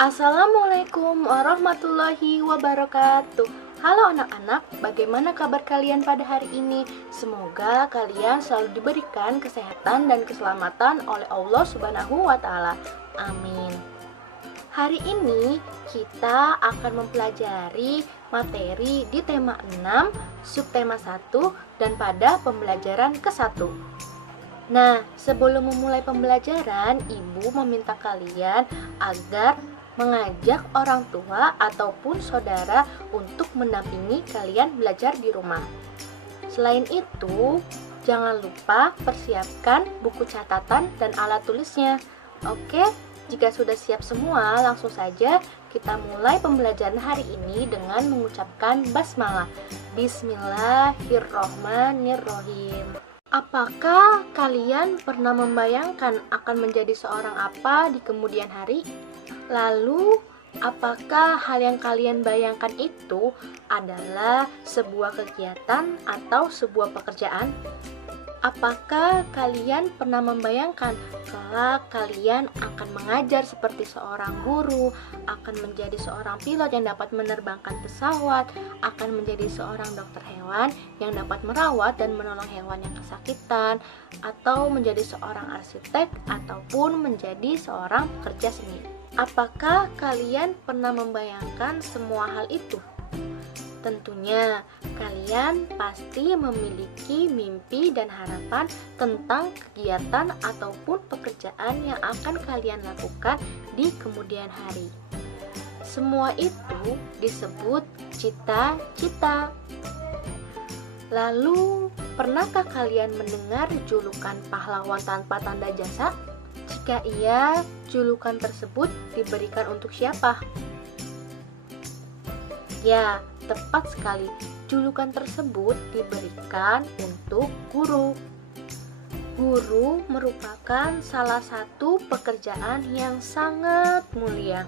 Assalamualaikum warahmatullahi wabarakatuh. Halo anak-anak, bagaimana kabar kalian pada hari ini? Semoga kalian selalu diberikan kesehatan dan keselamatan oleh Allah Subhanahu wa Ta'ala. Amin. Hari ini kita akan mempelajari materi di tema 6, subtema 1, dan pada pembelajaran ke-1. Nah, sebelum memulai pembelajaran, Ibu meminta kalian agar mengajak orang tua ataupun saudara untuk mendampingi kalian belajar di rumah. Selain itu, jangan lupa persiapkan buku catatan dan alat tulisnya. Oke, jika sudah siap semua, langsung saja kita mulai pembelajaran hari ini dengan mengucapkan basmalah. Bismillahirrohmanirrohim. Apakah kalian pernah membayangkan akan menjadi seorang apa di kemudian hari? Lalu, apakah hal yang kalian bayangkan itu adalah sebuah kegiatan atau sebuah pekerjaan? Apakah kalian pernah membayangkan kelak kalian akan mengajar seperti seorang guru, akan menjadi seorang pilot yang dapat menerbangkan pesawat, akan menjadi seorang dokter hewan yang dapat merawat dan menolong hewan yang kesakitan, atau menjadi seorang arsitek, ataupun menjadi seorang pekerja seni? Apakah kalian pernah membayangkan semua hal itu? Tentunya, kalian pasti memiliki mimpi dan harapan tentang kegiatan ataupun pekerjaan yang akan kalian lakukan di kemudian hari. Semua itu disebut cita-cita. Lalu, pernahkah kalian mendengar julukan pahlawan tanpa tanda jasa? Jika iya, julukan tersebut diberikan untuk siapa? Ya, tepat sekali. Julukan tersebut diberikan untuk guru. Guru merupakan salah satu pekerjaan yang sangat mulia.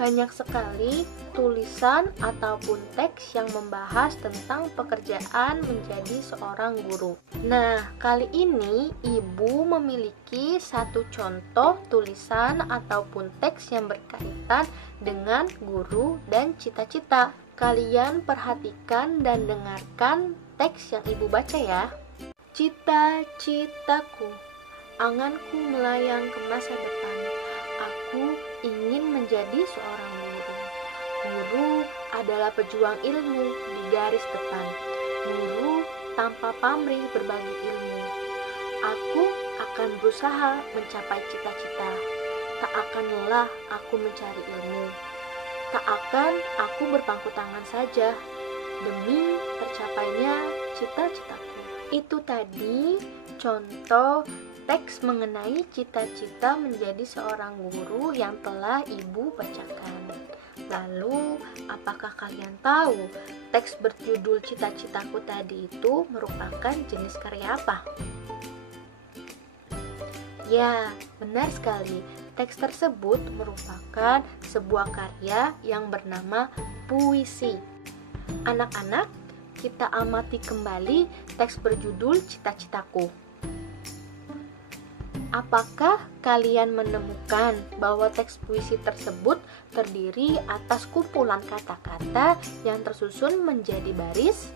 Banyak sekali tulisan ataupun teks yang membahas tentang pekerjaan menjadi seorang guru. Nah, kali ini Ibu memiliki satu contoh tulisan ataupun teks yang berkaitan dengan guru dan cita-cita. Kalian perhatikan dan dengarkan teks yang Ibu baca ya. Cita-citaku, anganku melayang ke masa depan. Aku ingin menjadi seorang guru. Guru adalah pejuang ilmu di garis depan. Guru tanpa pamrih berbagi ilmu. Aku akan berusaha mencapai cita-cita. Tak akan lelah aku mencari ilmu. Tak akan aku berpangku tangan saja demi tercapainya cita-citaku. Itu tadi contoh teks mengenai cita-cita menjadi seorang guru yang telah Ibu bacakan. Lalu, apakah kalian tahu teks berjudul cita-citaku tadi itu merupakan jenis karya apa? Ya, benar sekali. Teks tersebut merupakan sebuah karya yang bernama puisi. Anak-anak, kita amati kembali teks berjudul cita-citaku. Apakah kalian menemukan bahwa teks puisi tersebut terdiri atas kumpulan kata-kata yang tersusun menjadi baris?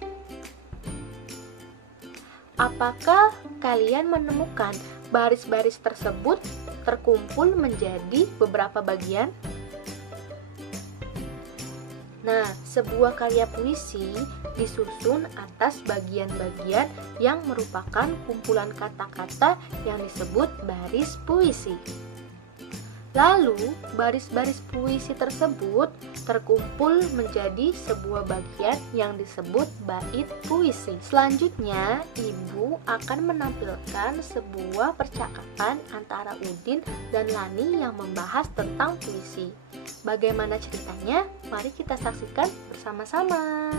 Apakah kalian menemukan baris-baris tersebut terkumpul menjadi beberapa bagian? Nah, sebuah karya puisi disusun atas bagian-bagian yang merupakan kumpulan kata-kata yang disebut baris puisi. Lalu, baris-baris puisi tersebut terkumpul menjadi sebuah bagian yang disebut bait puisi. Selanjutnya, Ibu akan menampilkan sebuah percakapan antara Udin dan Lani yang membahas tentang puisi. Bagaimana ceritanya? Mari kita saksikan bersama-sama.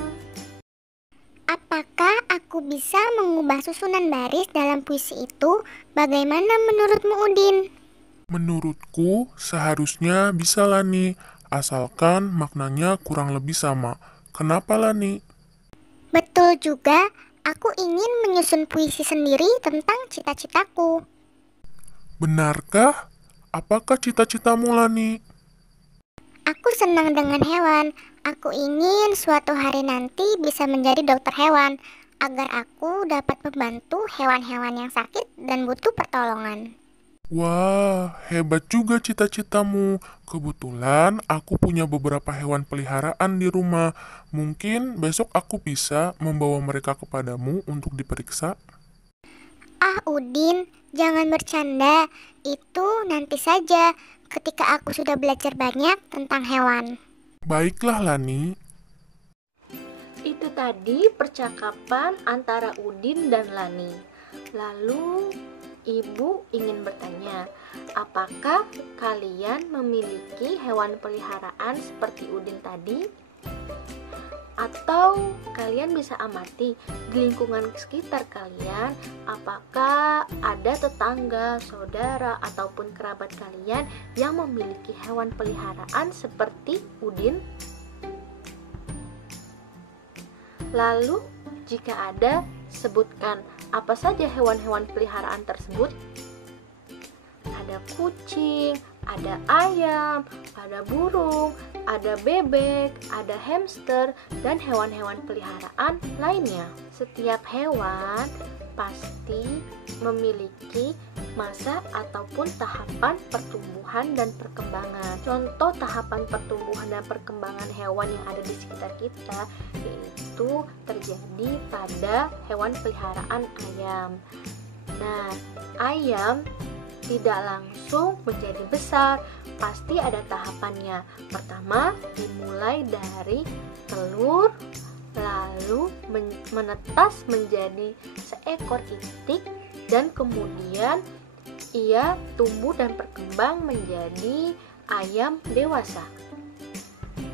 Apakah aku bisa mengubah susunan baris dalam puisi itu? Bagaimana menurutmu, Udin? Menurutku, seharusnya bisa Lani, asalkan maknanya kurang lebih sama. Kenapa Lani? Betul juga, aku ingin menyusun puisi sendiri tentang cita-citaku. Benarkah? Apakah cita-citamu Lani? senang dengan hewan. Aku ingin suatu hari nanti bisa menjadi dokter hewan agar aku dapat membantu hewan-hewan yang sakit dan butuh pertolongan. Wah, hebat juga cita-citamu. Kebetulan aku punya beberapa hewan peliharaan di rumah. Mungkin besok aku bisa membawa mereka kepadamu untuk diperiksa. Ah, Udin, jangan bercanda. Itu nanti saja ketika aku sudah belajar banyak tentang hewan. Baiklah, Lani. Itu tadi percakapan antara Udin dan Lani. Lalu ibu ingin bertanya, apakah kalian memiliki hewan peliharaan seperti Udin tadi? Atau kalian bisa amati di lingkungan sekitar kalian, apakah ada tetangga, saudara, ataupun kerabat kalian yang memiliki hewan peliharaan seperti Udin? Lalu, jika ada, sebutkan apa saja hewan-hewan peliharaan tersebut. Ada kucing, ada ayam, ada burung, ada bebek, ada hamster, dan hewan-hewan peliharaan lainnya. Setiap hewan pasti memiliki masa ataupun tahapan pertumbuhan dan perkembangan. Contoh tahapan pertumbuhan dan perkembangan hewan yang ada di sekitar kita yaitu terjadi pada hewan peliharaan ayam. Nah, ayam tidak langsung menjadi besar, pasti ada tahapannya. Pertama, dimulai dari telur, lalu menetas menjadi seekor itik, dan kemudian ia tumbuh dan berkembang menjadi ayam dewasa.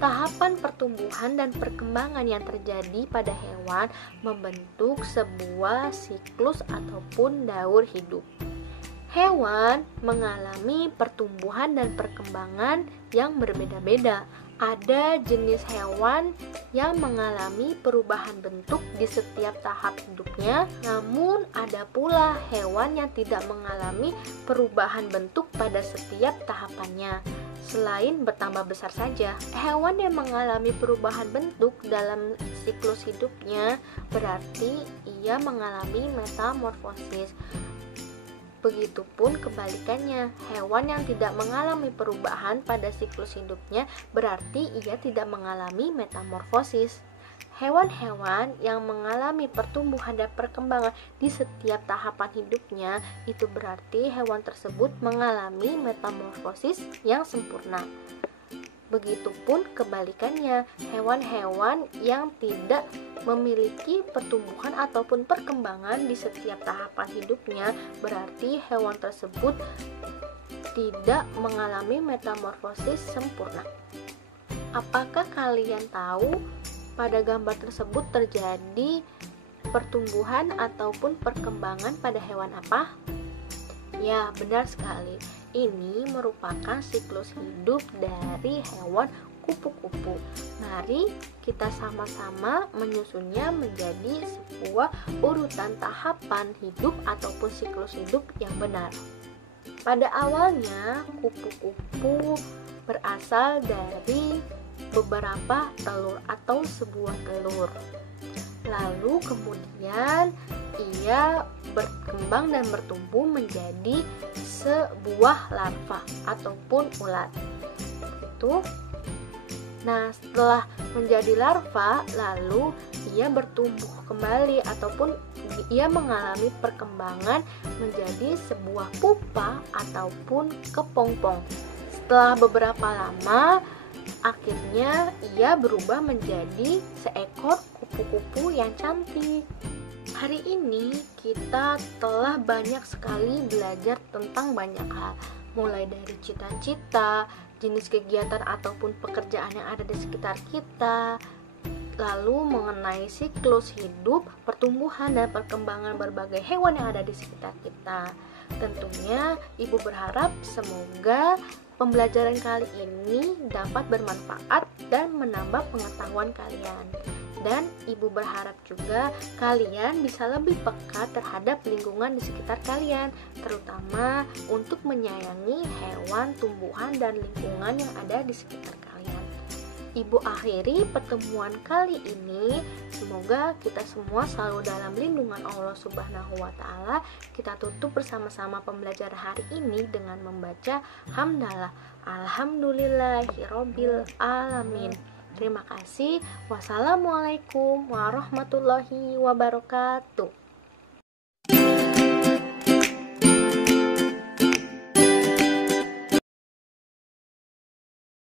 Tahapan pertumbuhan dan perkembangan yang terjadi pada hewan membentuk sebuah siklus ataupun daur hidup. Hewan mengalami pertumbuhan dan perkembangan yang berbeda-beda. Ada jenis hewan yang mengalami perubahan bentuk di setiap tahap hidupnya, namun ada pula hewan yang tidak mengalami perubahan bentuk pada setiap tahapannya, selain bertambah besar saja. Hewan yang mengalami perubahan bentuk dalam siklus hidupnya berarti ia mengalami metamorfosis. Begitupun kebalikannya, hewan yang tidak mengalami perubahan pada siklus hidupnya berarti ia tidak mengalami metamorfosis. Hewan-hewan yang mengalami pertumbuhan dan perkembangan di setiap tahapan hidupnya itu berarti hewan tersebut mengalami metamorfosis yang sempurna. Begitupun kebalikannya, hewan-hewan yang tidak memiliki pertumbuhan ataupun perkembangan di setiap tahapan hidupnya berarti hewan tersebut tidak mengalami metamorfosis sempurna. Apakah kalian tahu pada gambar tersebut terjadi pertumbuhan ataupun perkembangan pada hewan apa? Ya, benar sekali. Ini merupakan siklus hidup dari hewan kupu-kupu. Mari kita sama-sama menyusunnya menjadi sebuah urutan tahapan hidup ataupun siklus hidup yang benar. Pada awalnya, kupu-kupu berasal dari beberapa telur atau sebuah telur. Lalu kemudian ia berkembang dan bertumbuh menjadi sebuah larva ataupun ulat. Itu. Nah, setelah menjadi larva, lalu ia bertumbuh kembali ataupun ia mengalami perkembangan menjadi sebuah pupa ataupun kepompong. Setelah beberapa lama, akhirnya ia berubah menjadi seekor kupu-kupu yang cantik. Hari ini kita telah banyak sekali belajar tentang banyak hal, mulai dari cita-cita, jenis kegiatan ataupun pekerjaan yang ada di sekitar kita, lalu mengenai siklus hidup, pertumbuhan dan perkembangan berbagai hewan yang ada di sekitar kita. Tentunya Ibu berharap semoga pembelajaran kali ini dapat bermanfaat dan menambah pengetahuan kalian. Dan Ibu berharap juga kalian bisa lebih peka terhadap lingkungan di sekitar kalian, terutama untuk menyayangi hewan, tumbuhan, dan lingkungan yang ada di sekitar kalian. Ibu akhiri pertemuan kali ini. Semoga kita semua selalu dalam lindungan Allah Subhanahu wa Ta'ala. Kita tutup bersama-sama pembelajaran hari ini dengan membaca hamdalah. Alhamdulillahirabbil alamin. Terima kasih. Wassalamualaikum warahmatullahi wabarakatuh.